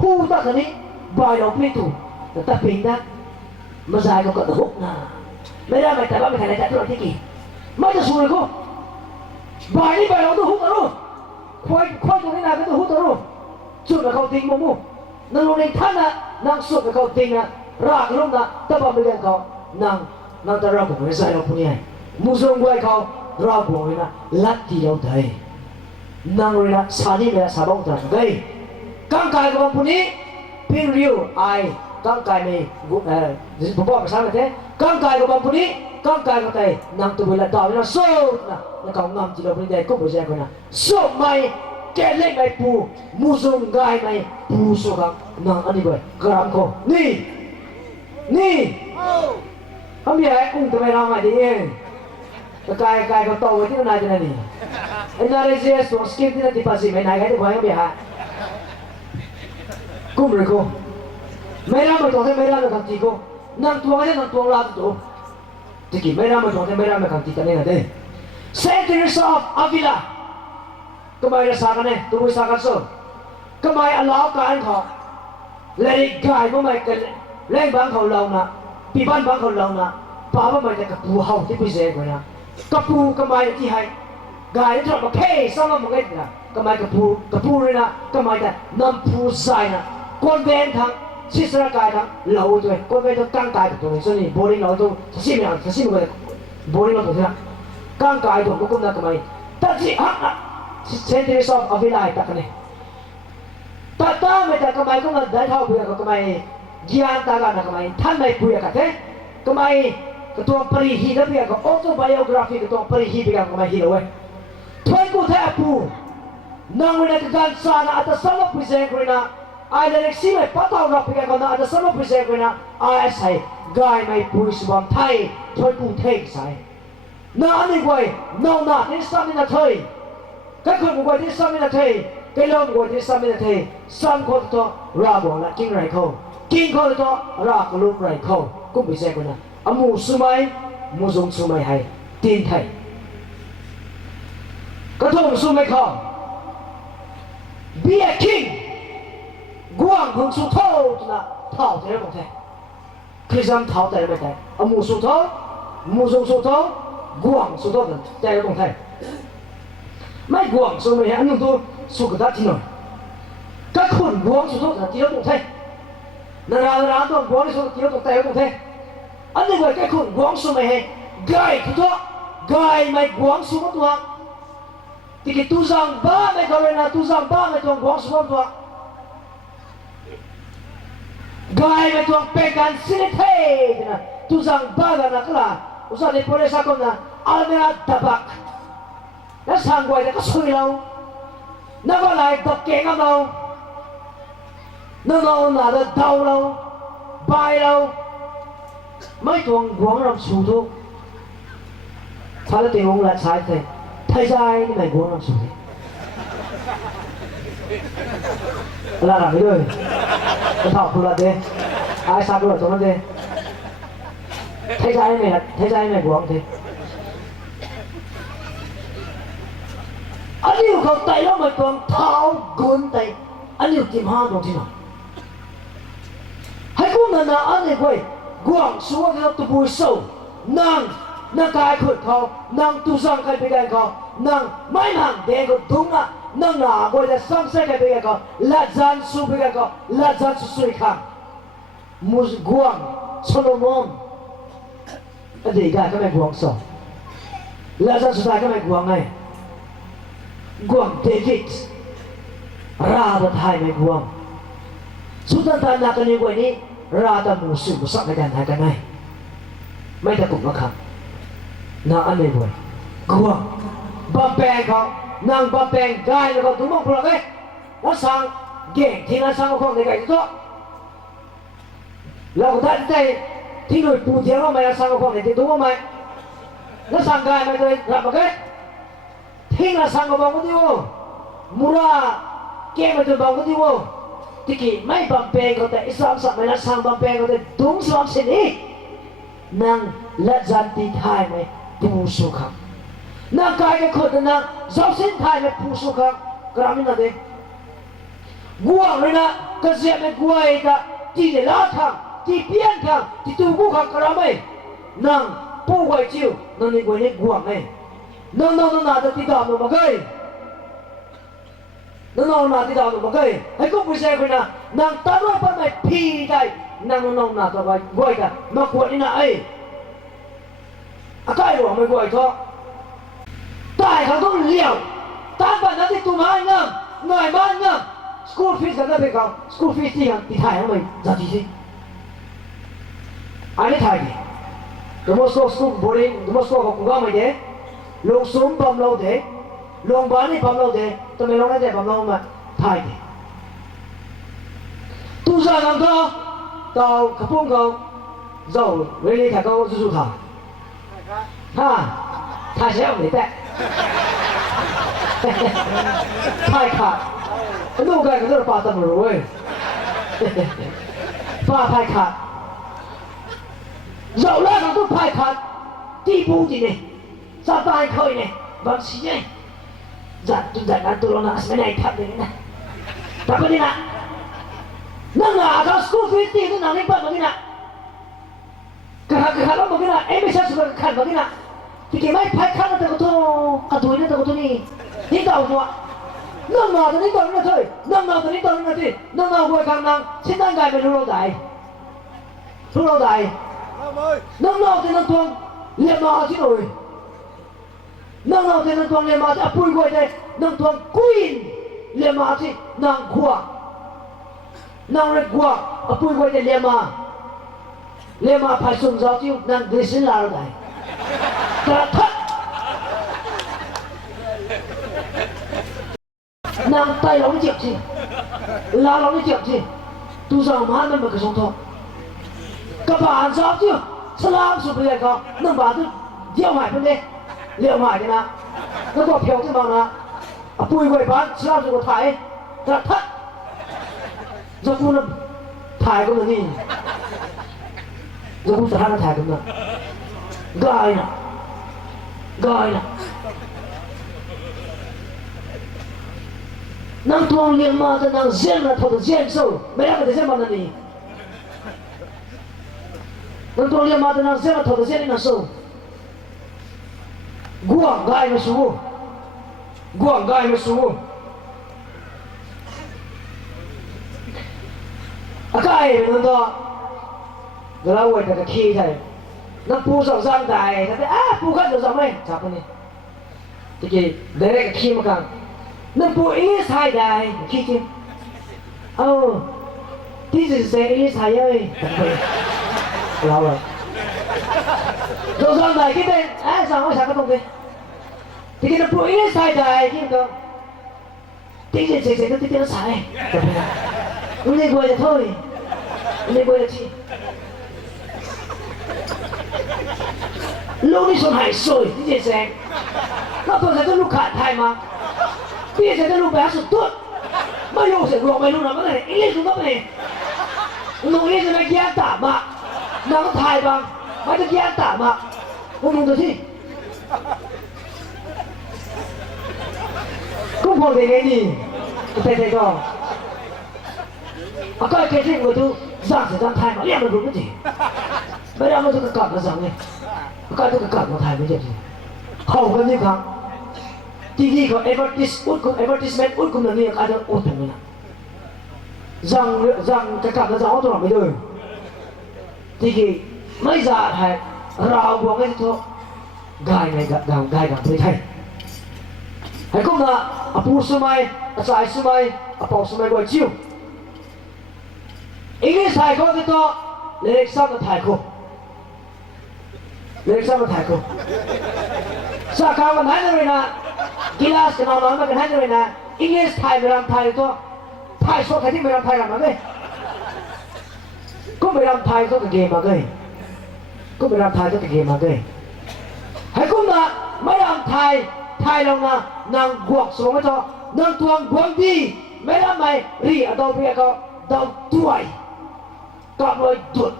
หูตะครั้งนี้ใบเราปริตูแต่ตะปิงนะมาใส่กับกระตุกนะไม่ได้ไม่แต่ว่าไม่ใช่ในใจตัวที่กี่ไม่จะสู้เลยกูใบนี้ใบเราตัวหูตะรู้ควายตัวนี้นะก็ตัวหูตะรู้สุดกับเขาทิ้งมั่วนั่งลงในท่านนะนั่งสุดกับเขาทิ้งนะรากลงนะแต่บางเรื่องเขานั่งแต่เราผมไม่ใช่เราพูดยังมุสลิมไว้เขาเราบอกเลยนะลัทธิเราได้นั่งเลยนะสาธิตเลยสาบงจังได้กางกายกับบางคนนี้พิมพ์ริวไอกางกายไม่ผมบอกภาษาอะไรกางกายกับบางคนนี้กางกายกับแต่นั่งตัวเวลาดาวนะโซ่นะแล้วเขางามจีเราพูดได้ก็ไม่ใช่คนนะโซ่ไม่แกเล่นไม่ปูมุสลิมกายไม่ปูโซ่กับนั่งอันนี้ไปกระรำเขานี่เขามีอะไรอุ้งทำไมเราไม่ดีเองกายเขาโตไว้ที่นั่นจะนั่นนี่ไอ้นาฬิกาส่งสกิปที่นั่นที่ภาษีไม่ไหนกันที่บ้านเขาเบียร์กุ้มเลยกูไม่รับไม่ต้องให้ไม่รับไม่คำจีกูนั่งตัวให้นั่งตัวลาตัวที่กี่ไม่รับไม่ต้องให้ไม่รับไม่คำจีกันนี่นะเด้ Saint Teresa of Avila ก็ไม่ได้สักกันเนี่ยตัวไม่สักกันส่วนก็ไม่อลาวการเขาเลยกายก็ไม่กันเล่นบางเขาเรานะปีบ้านบางเขาเรานะป้าว่ามันจะกับปูเฮาที่พิเศษกว่านะกับปูก็ไม่ที่ให้กายที่ชอบมาเพ่ซ้ำมาหมดเลยนะก็ไม่กับปูเลยนะก็ไม่แต่นำปูใส่นะคนเดินทางศิษย์กายทางเราด้วยคนเดินทางกางกายตรงนี้ส่วนนี้บริเราต้องสิ่งอย่างสิ่งอะไรบริเราตรงนี้กางกายตรงก็นะก็ไม่แต่ที่เซนติเรซอฟอวิไลตักเนี่ยแต่ไม่แต่ก็ไม่ก็มาได้เท่าเพื่อนก็ไม่ญาณตากันนะก็ไม่ท่านไม่พูดกันเท่ก็ไม่ก็ตัวปริฮีนะเพื่อนก็ออโตไบโอราฟีก็ตัวปริฮีเพื่อนก็ไม่ฮีเลยทุกคนแทบพูนั่งในการสานอาจจะสำหรับพิเศษคนนะไอ้เด็กสิ่งไม่ปัตตารับเพื่อนก็น่าจะสำหรับพิเศษคนนะไอ้ใส่กายไม่พูดสวมไทยทุกคนเทกใส่น่าอันนี้ไว้น่าที่สามีน่าเทยก็คนไว้ที่สามีน่าเทยก็ลองไว้ที่สามีน่าเทยสามคนตัวราบละกินไรเขากินคนตัวรากลูกไรเขาก็พิเศษคนนะอามูสุไมมูซงสุไมให้ตีนไทยกระทงสุไมเขาเบียคิงกวางหงสุเท่านะเท่าแต่ละคนไทยคริสต์เท่าแต่ละคนไทยอามูสุเท่ามูซงสุเท่ากวางสุเท่าแต่ละคนไทยไม่กวางสุไมให้อันนู้นตัวสุกตาที่นั่นก็คนกวางสุเท่าแต่ละคนไทยนาราตัวกวางสุเท่าแต่ละคนไทยอันนี้ว่าแค่คนกวางสุไมให้กายตัวกายไม่กวางสุตัวที่กิตุซังบ้าไม่เขาเรียนนะตุซังบ้าไม่ตัวกวางสุตัวกายไม่ตัวpegan siliteนะตุซังบ้ากันนะก็ล่ะอุตส่าห์ได้พูดได้สักคนนะอัลเมราดับักแล้วสังไว้แล้วก็ช่วยเรานักว่าอะไรตกเก่งกับเราน้องๆน่าจะเดาเราบายเราไม่ตัวกวางเราสู้ทุกถ้าเราตีวงละใช้เถอะไทยใจนี่ไม่กวางเราสู้ละหลังเลยจะถอดตัวละเด้ไอ้สักตัวตรงนั้นเด้ไทยใจไม่กวางเด้อันนี้เขาไต่แล้วไม่กวางเท้ากุนไต่อันนี้กิมห้าตรงที่ไหนให้กูนั่นนะอันนี้ไปกวางชัวร์กับตัวบุยโซ่นั่งกายขุดเขานั่งตุซังใครไปกันเขานั่งไม่นั่งเด็กก็ดุงอ่ะนั่งหน้าก็จะซ้ำเส้นใครไปกันเขาละจันสู้ไปกันเขาละจันสู้อีกครั้งมุสกวางโซโลมอนอันนี้กายก็ไม่กวางสองละจันสุดท้ายก็ไม่กวางไงกวางเดวิดราดไทยไม่กวางสุดท้ายนักการเมืองนี้ราดมุสลิมสักในการหากันไงไม่ตะกุกนะครับน่าอันนี้บ่อยกวางบัมแปงเขานั่งบัมแปงได้แล้วก็ตุ้มพลังเลยแล้วสั่งเก่งที่นั่นสั่งของในไก่ตัวเราก็ได้ใจที่หน่วยปูเทียมว่าไม่สั่งของในที่ตัวไม่แล้วสั่งได้ไม่เลยรับมาเกิดที่นั่นสั่งก็บอกว่าที่ว่ามูราเก่งมาจนบอกว่าที่ว่า ที่กี่ไม่บำเพ็ญเขาแต่อิสลามสัมมาสังบำเพ็ญเขาแต่ดุงสลามเสนีนั่งและจันติทายไหมปูสุขังนั่งกายกับคนนั่งเจ้าสินทายไหมปูสุขังกรามินาเดกัวเลยนะก็เสียไม่กัวเองนะที่เดล้าทางที่เพี้ยนทางที่ตูกูขังกราไม่นั่งปูไว้จิวนั่งนี่กัวนี่กัวไม่นั่งน่าจะติดตามมาเกยนั่งน่าติดตามมาเกยให้กูพูดเสียคนนะนั่งตาโร่ไปไม่พีได้นั่งน่าจะไปกัวกันมากัวนี่นะไอ้อาการหลวงไม่กัวไอ้ท้อตายเขาต้องเลี้ยวตามไปนั่นที่ตัวมันเงี้ยเงยมันเงี้ยschool fees กันได้ไปเขา school fees ที่ยังที่ไทยทำไมจะดีสิอันนี้ไทยดิเดี๋ยวมาสอบ school boarding เดี๋ยวมาสอบของกูก็ไม่ได้ลงซุ้มปั๊มเราเด้ลงบ้านนี่ปั๊มเราเด้ทำไมลงได้แต่ปั๊มเรามาไทยดิตู้ซ่ากันก็到可不够走为你开高自助塔哈太小没带太卡弄个可是把怎么了喂把太卡有那个都太卡地步的呢咋办可以呢不是呢咱都让那什么来看的呢咋不的呢那哪个 school fees 地都哪里办不的呢个เราบอกนะไม่ใช่สุดขันบอกนะที่เกี่ยวไม่พัดขันแต่ก็ตัวกระตุ้นแต่ก็ตัวนี้นี่เต่าตัวนั่งนอนตอนนี้ตอนนี้นะเธอนั่งนอนตอนนี้ตอนนี้นะที่นั่งนอนหัวข้างนั่งชิ้นนั่งกายเป็นรู้เราใดนั่งนอนที่นั่งทวงเลี้ยมาที่หน่อยนั่งนอนที่นั่งทวงเลี้ยมาที่ปุยกวยได้นั่งทวงกุยนเลี้ยมาที่นั่งขวานั่งเรียกขวาปุยกวยได้เลี้ยมา派送早就让给谁拉来？给他，让带龙接去，拉龙接去，都上马那么个松头，个把早就，是拉是不要搞，能把这要买不呢？要买的呢，那个票子嘛呢？啊，不会办，是拉这个台，给他，这不能台不能你。जो कुछ तरह था तुमने गायना नंग तुम लिया माता नंग ज़ेल ना थोड़ा ज़ेल सो मेरा कभी ज़ेल माना नहीं नंग तुम लिया माता नंग ज़ेल ना थोड़ा ज़ेल ना सो गुआं गाय में सो अकाय में नंदाเราเว้ยแต่ขี้ใช่นั่งปูสองสามได้แต่ปูขั้นสองสามไม่จับมันนี่ตะกี้เด็กก็ขี้มากันนั่งปูอีสไทยได้ขี้จริงที่จะเสียอีสไทยเลยเราอะสองสามได้คิดเป็นสองไม่สักก็ต้องเป็นตะกี้นั่งปูอีสไทยได้ขี้ก็ที่จะเสียก็ที่จะใส่ไม่ได้กลัวจะโทษไม่ได้กลัวจะขี้ลูกนี่ส่วนหายสวยที่เจ๊แสงเราตัวจะลูกขาดไทยมาที่เจ๊จะลูกแบบสุดตัวไม่รู้เสียงร้องไม่รู้นะมันอะไรอีเล่สุดก็ไม่น้องเล่จะไม่แย่ตามาน้องไทยบางไม่จะแย่ตามาพวกมึงดูสิกูพอได้ไงนี่แต่ก็อาก็แค่ที่กูดูจ้างเสียจ้างไทยมาเรียกมันรู้ไม่จริงไม่ได้เอาตัวกลับมาสั่งเลยก็ต้องกลับมาไทยไม่ใช่ที่เข้ากันนี่ครับที่นี่ก็ advertisement อุดคุณนี่ก็จะอุดตรงนี้นะrằngจะกลับมาจะเอาตัวไม่ได้ที่นี่ไม่จะให้เราบอกให้ทุกกายในกายกับไม่ใช่ให้ก็นะปูสมัยอาศัยสมัยปอกสมัยก็ชิวอีกนิดใส่ก็จะต้องเล็กซ้ำกับไทยคู่เล็กซ้ำกับไทยคู่สักครั้งวันไหนเลยนะกีฬาสนามน้อยมากันให้เลยนะอีกนิดไทยไม่รำไทยตัวไทยโซ่ไทยที่ไม่รำไทยกันมาเลยก็ไม่รำไทยตัวกับเกมมาเลยก็ไม่รำไทยตัวกับเกมมาเลยให้กุ้งนะไม่รำไทยเรานะนางบวกสูงไม่ต่อนางทวงบวกดีไม่รำไม่รีอดอเบียก็ đau tuổi cọp rồi chuột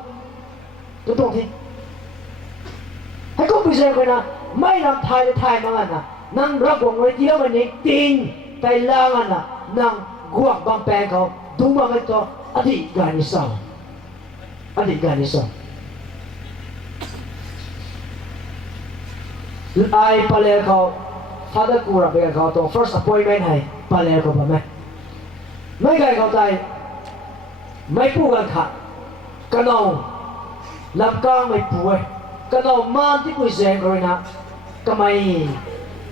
tôi tông thế hay có bây giờ cái nào mấy làm thay mà anh à năng rắc của người tí đó mà nhìn tin tay lang anh à năng guộc bằng bènเขาđúng bằng cái to anh đi gần đi sao ai pa lêเขาfather กูรับไปกันเขาตัว first appointment ให้pa lêเขาป่ะไม่ไกลเขาใจไม่พูดกันขัดกันเอาลำกลางไม่ป่วยกันเอามาที่ปุยเสียงเลยนะก็ไม่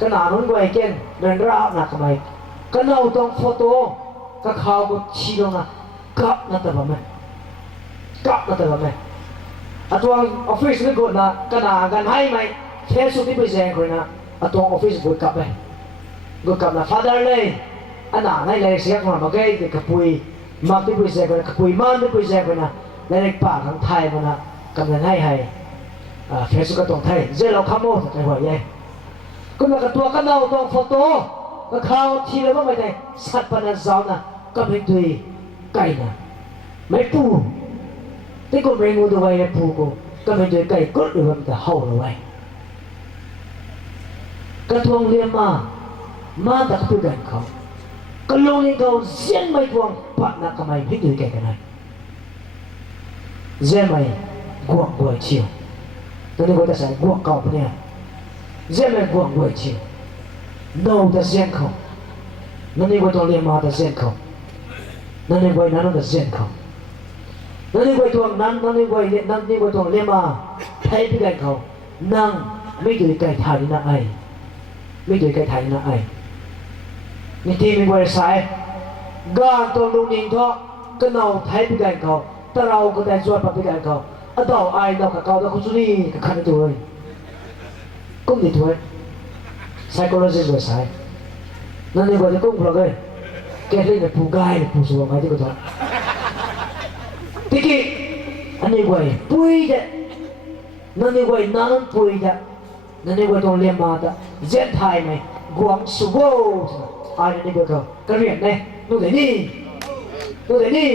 กันหนานุ่นไว้เก่งเดินราบนะก็ไม่กันเอาต้องโฟโต้ก็ข่าวก็ชี้ลงนะกับนั่นแต่ว่าไม่อะตัวออฟฟิศนี่ก็นะกันหนากันให้ไหมแค่สุดที่ปุยเสียงเลยนะอะตัวออฟฟิศบุกกลับไปบุกกลับนะ father เลยอันนั้นให้เลยเสียงมาเกี่ยวกับปุยมาที่ปุยเสียงกันกับปุยมันที่ปุยเสียงกันนะเลยปากของไทยมันนะกำลังให้เฟซก็ต้องไทยเจ้าเราขโมยในหัวใหญ่ก็มากับตัวกันเอาตัวโฟโต้ก็ข่าวทีเลยว่าไม่ได้สัตว์ปนสาวนะก็ไม่ดุยไก่นะไม่ปูที่กูไม่งูตัวไว้ปูกูก็ไม่ดุยไก่ก็หรือว่ามันจะเห่าเอาไว้กระทวงเรียนมาแต่ก็พูดกันเขาก็ลงในเขาเสียงไม่ทวงปะนักก็ไม่พิจารณากันนะเจ้าไม่กวงกวยเชียวตอนนี้ก็จะใส่กวงเก่าปะเนี่ยเจ้าไม่กวงกวยเชียวโน้ตเสียงเขานั่นนี่ก็ต้องเรียนมาแต่เสียงเขานั่นนี่ก็นั่นแต่เสียงเขานั่นนี่ก็ทวงนั่นนี่ก็เรียนนั่นนี่ก็ต้องเรียนมาไทยพิการเขานั่งไม่ดูไก่ไทยนะไอไม่ดูไก่ไทยนะไอนี่ทีมีบริษัทการตัวลุงยิงทอก็เอาไทยพิการเขาแต่เราก็ได้ช่วยพิการเขาอะดอกไอดอกกับเขาดอกคุณสุนีกับขันตัวเลยกุ้งดีตัว psychologist บริษัทนั่นนี่ก็จะกุ้งพลังเลยแกเล่นแบบผู้กายผู้สูงอายุที่ก็ทำที่กี้อันนี้ก็ปุ้ยเด็ดนั่นนี่ก็นั่นปุ้ยเด็ดนั่นนี่ก็ต้องเรียนมาแต่เจ็ดไทยไหมกวางสุโขอันนี้ก็เรียนเนี่ยนู่นเดี๋ยวนี้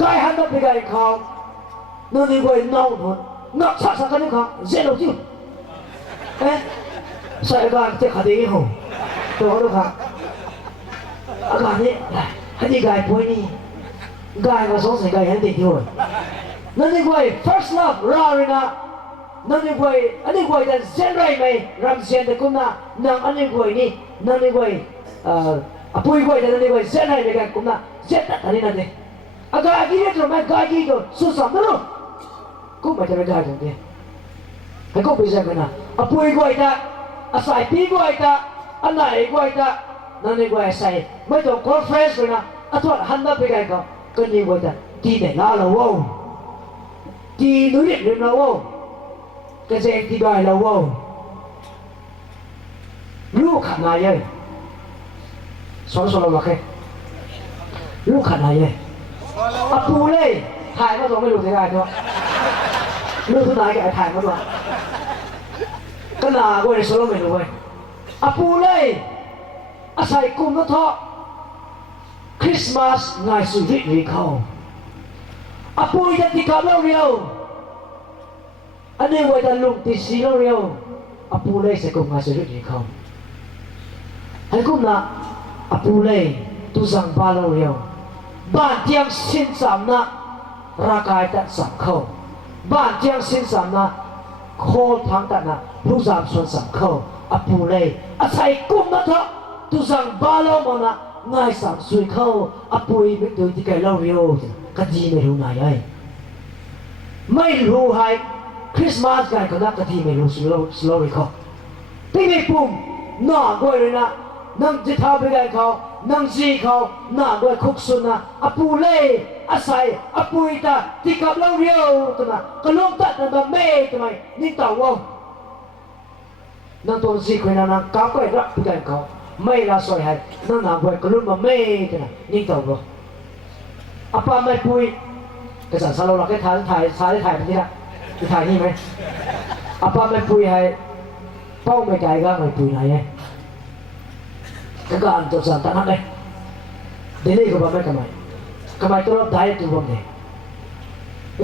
กายหันมาไปกายเขานั่นนี่ก็น่าหนุนนักสักกันนี่เขาเจ็ดเราจิ้มใส่การเจ็บขาดีหัวตัวเขาดูครับอาการนี้ให้ดีกายป่วยนี่กายก็สงสัยกายเห็นติดอยู่นั่นนี่ก็ first love ราเลยนะนั่นนี่ก็อันนี้ก็จะเส้นไรไหมรำเสียงแต่คุณน่ะนั่งอันนี้ก็นี่นั่นนี่ก็ปุยก็นั่นนี่ก็เส้นไรไหมกันคุณน่ะเส้นตัดอันนี้นั่นเองอาการกี่เรื่องทำไมกายกี่ก็สุดสัปดาห์กูไม่จะไปกายตรงนี้ให้กูไปเส้นกันนะปุยก็ได้อาศัยปีก็ได้อันไหนก็ได้นั่นนี่ก็ใส่ไม่ต้องคอนเฟรนซ์เลยนะอันทอดหันหน้าไปกันก็นี่ก็ได้ทีเด็ดละเราว้าวทีนู้นเด็ดเรื่องเราว้าวก็จะทีได้เราว้าวลูกขันนายเลยสอนเราหรอแค่ลูกขันนายเลยอาปูเลยถ่ายมาส่งไม่รู้จะได้ด้วยลูกทุกนายแกถ่ายมาด้วยก็น่าก็เลยสอนไม่รู้เว้ยอาปูเลยอาศัยกลุ่มนักทอคริสต์มาสงานสุดฤทธิ์เขาอาปูจะติดกับเราเรียวอันนี้ว่าจะลุงติดสีเราเรียวอาปูเลยใส่กลุ่มงานสุดฤทธิ์เขาให้กลุ่มน่ะอาปูเลยตุสังบาเราเรียวบ้านเจียงสินสามนะร่างกายแต่สังเขาบ้านเจียงสินสามนะโคตรทั้งแต่นะผู้สามส่วนสังเขาอาปูเลยอาศัยกลุ่มนักทอตุสังบาเรามานะง่ายสามสุยเข้าอาปุยไม่ดูที่ไกลเล่าเรียวก็ดีไม่รู้นายไม่รู้ให้คริสต์มาสกันก็นักก็ดีไม่รู้สโลว์เขาที่ไม่ปุ่มหน้าก้อยเลยนะนั่งจิตาไปกันเขานั่งซีเขาหน้าก้อยคุกสุนะอาปูเล่อาศัยอาปุยตาที่กับเล่าเรียวตัวน่ะก็ลงตัดนั่นมาเม่ทำไมนี่ต่าวนั่งตัวซีคนนั้นก้าวไปรับไปกันเขาไม่ละสวยให้นั่งหน้าก้อยก็ลงมาเม่ตัวน่ะนี่ต่าวอาปาไม่ปุยกษัตริย์สโลว์เราแค่ถ่ายไปที่ละจะถ่ายนี่ไหมอาปาไม่ปุยให้เป้าไม่ไกลก็ไม่ปุยไหนไงก็การตัวสั่งตั้งนั้นเลยเดี๋ยวนี้ก็ไม่ทำไมก kamai tu dai tu bom ne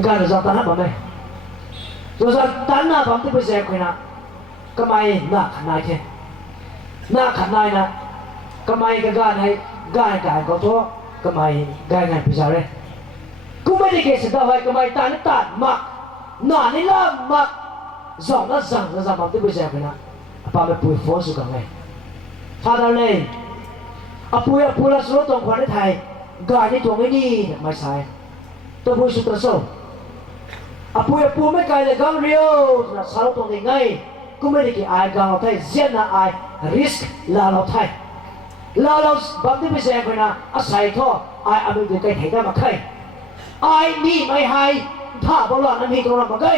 kan za tanah bom ne tu za tanah bom tu bisa kau na kamai nak nai ke nak nai na kamai ke gan kau tu kamai gan bisa re cũngไม่ได้เกิดสิ่งใดก็ไม่ตายนี่ตัดมักหนานี่ละมักสองนั่นสั่งจะทำที่ไม่ใช่คนนะป้าไปปุยฟ้อนสุกันไงถ้าเราเล่นปุยละสุดตรงคนในไทยกายนี่ตรงนี้ไม่ใช่ตัวปุยสุดตรงโซ่ปุยไม่ไกลเลยกังเรียวนะสารตรงนี้ไงก็ไม่ได้เกี่ยไอ้กังเราไทยเสียนะไอ้ risk ลาเราไทยลาเราบางที่ไม่ใช่คนนะอาศัยท่อไอ้อเมริกาไทยได้มาใครไอ้นี่ไม่ให้ถ้าบอลนั้นมีตรงนั้นมาได้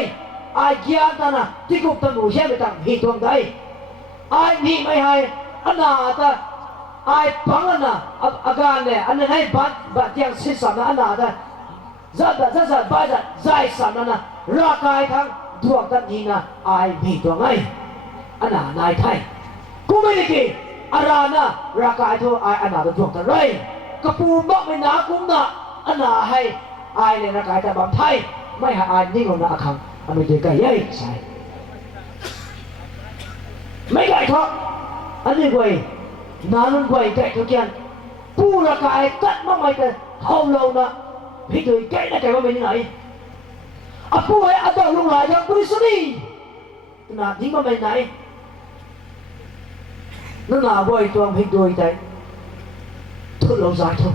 ไอ้เกียร์นั่นน่ะที่กุบตั้งหูเชื่อไปตั้งมีตรงใดไอ้นี่ไม่ให้อันน่ะแต่ไอ้ปังอันน่ะอาการเนี่ยอันนั้นให้บัดยังสิ้นสันนะอันน่ะแต่จะบ้าจะใจสันนั่นน่ะร่างกายทั้งดวงตันนี้น่ะไอ้มีตรงไหนอันน่ะนายไทยกูไม่ได้กี่อะไรน่ะร่างกายทั่วไอ้อันน่ะดวงตันไรกระปูบักไม่หนากุ้มน่ะอันน่ะให้ไอ้เนี่ยร่างกายแต่บางไทยไม่ให้ไอ้นิ่งลงนะอาคังอเมริกาใหญ่ใช่ไม่ไก่ทอดอันนี้ไว้นานไว้ไก่ทุกอย่างผู้ร่างกายกัดมาไม่กันเท่าเรานะพี่ดูไก่ได้ไก่ว่าเป็นยังไงอ่ะผู้ไอ้อาจารย์ลุงหลายยังบริสุทธิ์นะทิ้งมาเป็นไหนนั่นหนาไว้ตัวพี่ดูใจทุนเราใจทุน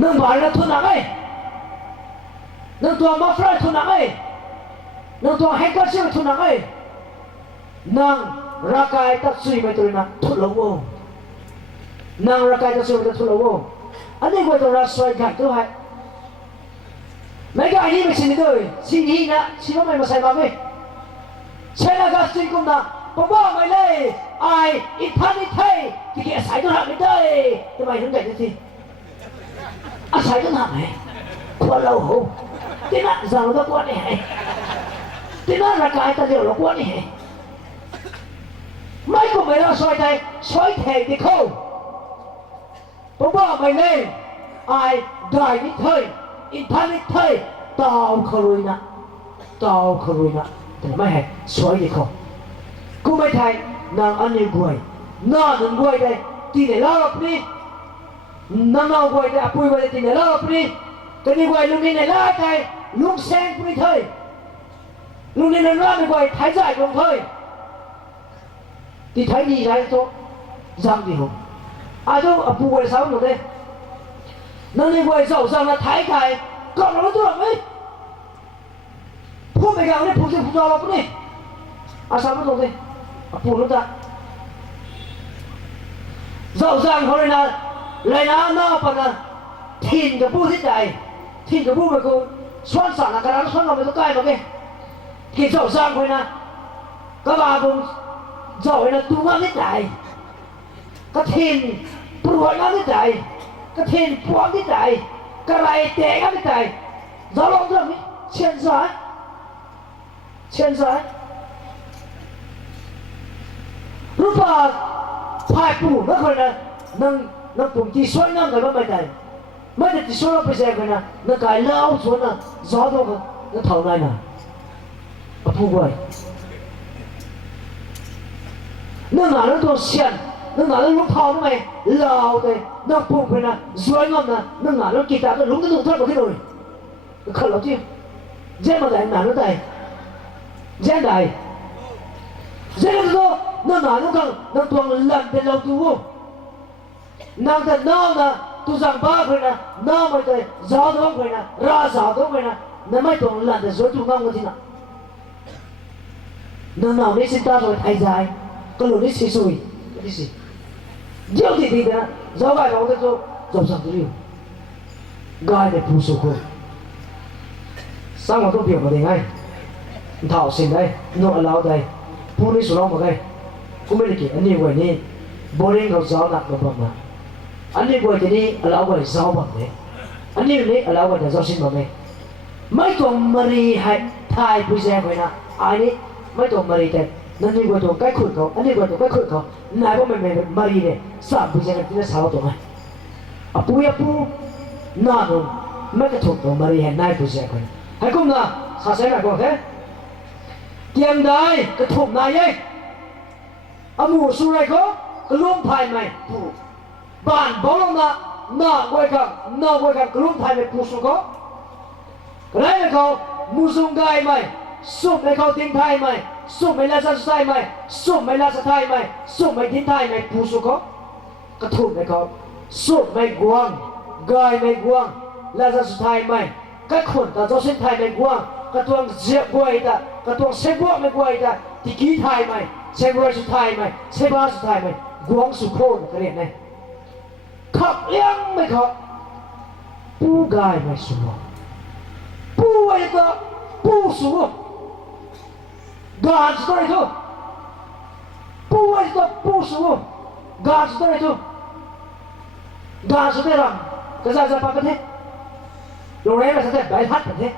นั่งบ่ายแล้วทุนอะไรนั่งตัวมาฟรายทุนอะไรนั่งตัวแฮกเกอร์เชื่อทุนอะไรนั่งร่างกายตัดสุยไปตัวนั้นทุนเราโว้นั่งร่างกายตัดสุยไปทุนเราโว้อันนี้ก็ตัวเราสวยกันตัวให้ไม่ก็อันนี้ไม่ใช่นี่ด้วยสิ่งนี้นะสิ่งนั้นไม่มาใส่มาไหมใช่แล้วก็สิ่งกุมนะผมว่าไม่เลยไอ้อิทานิเทที่แกใส่ตัวหนักไม่ได้ทำไมถึงได้ทีอาศัยตัวหนักไหมควรเราหูที่นั่นสั่งเราควรนี่ไงที่นั่นร่างกายตัดเดียวเราควรนี่ไงไม่ก็ไม่เราสวยใจสวยแทงที่เขาผมว่าไม่เลยไอ้ได้นิเทอินทานิเทตาวขลุ่ยนะตาวขลุ่ยนะแต่ไม่ให้สวยที่เขากูไม่ไทยนางอันนี้กวยน่าหนึ่งกวยได้ที่ไหนเล่าแบบนี้นางเอากวยได้ปุยไปที่ไหนเล่าแบบนี้แต่นี่กวยลุงนี่ไหนเล่าใจลุงแซงปุยเทยลุงนี่นั่นเล่าไม่กวยไทยใจลงเทยที่ไทยดีใจโตจังดีหงอาจจะปุยสาวหนูเด้นั่นนี่กวยสาวสาวนะไทยไทยก่อนเราตัวไหมพูดไปกันเนี่ยพูดสิพูดเราปุ๊บนี่อาสาไม่ลงเลยพูดรู้จักเจ้าสร้างเขาเลยนะเลยนะนอกปนนะถิ่นกับผู้ที่ใจถิ่นกับผู้ไปกูส่วนสั่งกันแล้วส่วนเราไม่ต้องใกล้หรอกเองที่เจ้าสร้างเขานะก็มาบุญเจ้าเลยนะตัวงานที่ใจก็ถิ่นปวดงานที่ใจก็ถิ่นปวดที่ใจก็ไรเตะงานที่ใจเจ้าลองเรื่องนี้เชียนสายรู้ป่ะพายปูนั่นคนนะนั่งปุ่มที่สวยนั่งกันไม่ได้ไม่ได้ที่สวยเราไปแซงกันนะนั่งกายเล่าสวยนะซ้อตัวกันนั่งเท่าไรนะพูดไว้นั่งหนาแล้วตัวเชียนนั่งหนาแล้วลุกเท้าทำไมเล่าเลยนั่งปุ่มไปนะสวยงามนะนั่งหนาแล้วกีตาร์ก็ลุกขึ้นเท่ากันเลยขันเราที่เจ้ามาแต่งหนาแล้วแต่เจ้าใดเจ้าก็นั่นหนาแล้วกันนั่งตัวหลังเป็นเราดูนั่งแต่น้องนะตัวสั่งบ้าไปนะน้องไม่ได้จ้าต้องไปนะราชาต้องไปนะนั่นไม่ตัวหลังแต่สวยตัวงามกันที่น่ะนั่นหนานี่สิตาตัวไทยใจก็หลุดนี่สิสวยนี่สิเดี๋ยวที่ดีนะจ้าไปเราจะจบสั่งตัวอยู่กายในผู้สุขสร้างมาต้องเปลี่ยนมาได้ไงเท่าสิ่งใดโน้ตเราได้ผู้นี้สุดเราหมดเลยกูไม่ได้เกี่ยอันนี้ไว้นี่บริเวณเขาซ้อมหนักกว่ามาอันนี้ไว้ที่นี่เราไว้ซ้อมแบบนี้อันนี้นี่เราไว้แต่ซ้อมสิ่งแบบนี้ไม่ต้องมารีให้ทายผู้แจ้งไว้นะอันนี้ไม่ต้องมารีแต่นั่นนี่ไว้ตัวใกล้ขุดเขาอันนี้ไว้ตัวใกล้ขุดเขานายว่าไม่มารีเนี่ยสามผู้แจ้งที่จะสาวตัวไหนปู na no me ka thuk no mari hen nai pu se ko hai kum na sa se ka ko he tiang dai ka thuk na ye amu su rai ko ka lum phai mai pu ban bolong na goi ka lum phai mai pu su ko rai ko mu sung gai mai sup mai ko tin thai mai sup mai la sa sai mai sup mai la sa thai mai sup mai tin thai mai pu su ko ka thuk mai ko sup mai guang gai mai guang la sa thai mai ka khon ta cho sin thai mai guang ka tuang zia guai ta ka tuang se guang mai guai ta ti ki thai mai se guai su thai mai se ba su thai mai guang su khon ka ren này khóc liang mai khóc pu gai mai su pu ai ta pu su gan su thôi pu ai ta pu su gan su thôi gan su rằng cái ra pa cái thế rồi đấy là sẽ đại hát thế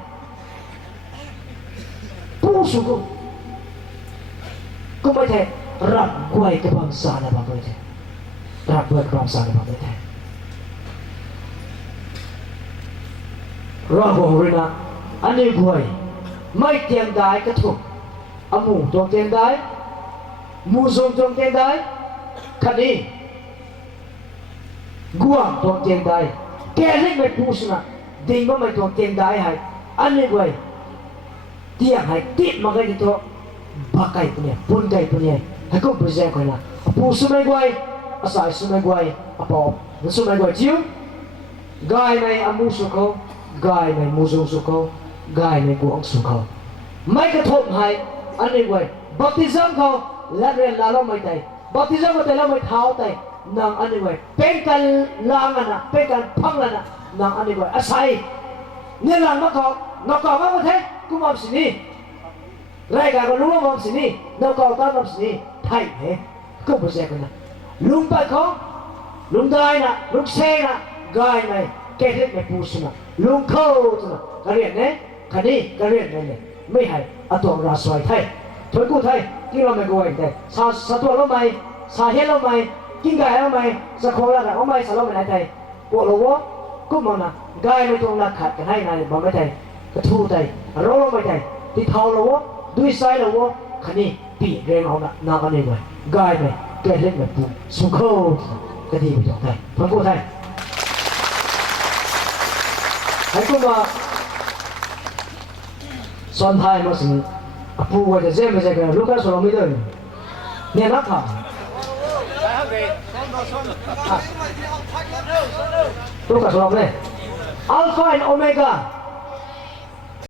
pu su cũngไม่thếรับกวยกับความสานะแบบนี้รับกวยความสานะแบบนี้รอบอกเลยนะอันนี้กวยไม่เตียงได้ก็ถูกอามูตรงเตียงได้มูทรงตรงเตียงได้คันนี้กวางตรงเตียงได้แกเล่นไม่พูดนะดิ่งว่าไม่ตรงเตียงได้ให้อันนี้กวยเตียงให้ติดมากันที่ตัวbakai punya, pungai punya, aku berzai kau na. Apu sumai guai, asai sumai guai, apa sumai guai cium, gai mai amu suko, gai mai muzung suko, gai mai guang suko. Mai kethop hai, ane guai, baptism kau, ladren lalam mai tai, baptism kau dalam mai thau tai, nang ane guai, pengkan langana, pengkan panglana, nang ane guai, asai, ni lang makau, nakau apa teh, kumam sini. Rai cả con lúa mồm xí ni, đâu còn tao mồm xí ni, thay thế, không có xe con nào, lúng bạc khó, lúng đai nè, lúng xe nè, gai này, cái hết mày phù xí nè, lúng khâu xí nè, cái điện đấy, cái điện này, mấy hay, à tuồng ra xoay thay, thôi cụ thay, kia là mày gọi thay, sa tuồng lo mày, sa hết lo mày, kinh gai lo mày, sa khô là ông mày sa lo mày này thay, bộ lúa quá, cũng mà nè, gai mày tuồng là khát cái hay này, mà mày thay, cái thu thay, lo mày thay, thì thao lúaด้วยไซด์แล้วคันนี้ปีเร่งเอาหน้ากันเองเลยกายไปแกเล่นแบบปุ๊บสุขโขก็ดีไปจบได้พังกูไทยให้กูมาสอนไทยมาสิปูว่าจะเจ็บไม่ใช่กันลูกค้าสอนไม่ได้เนี่ยนักข่าวลูกค้าสอนเลยอัลฟาและโอเมก้า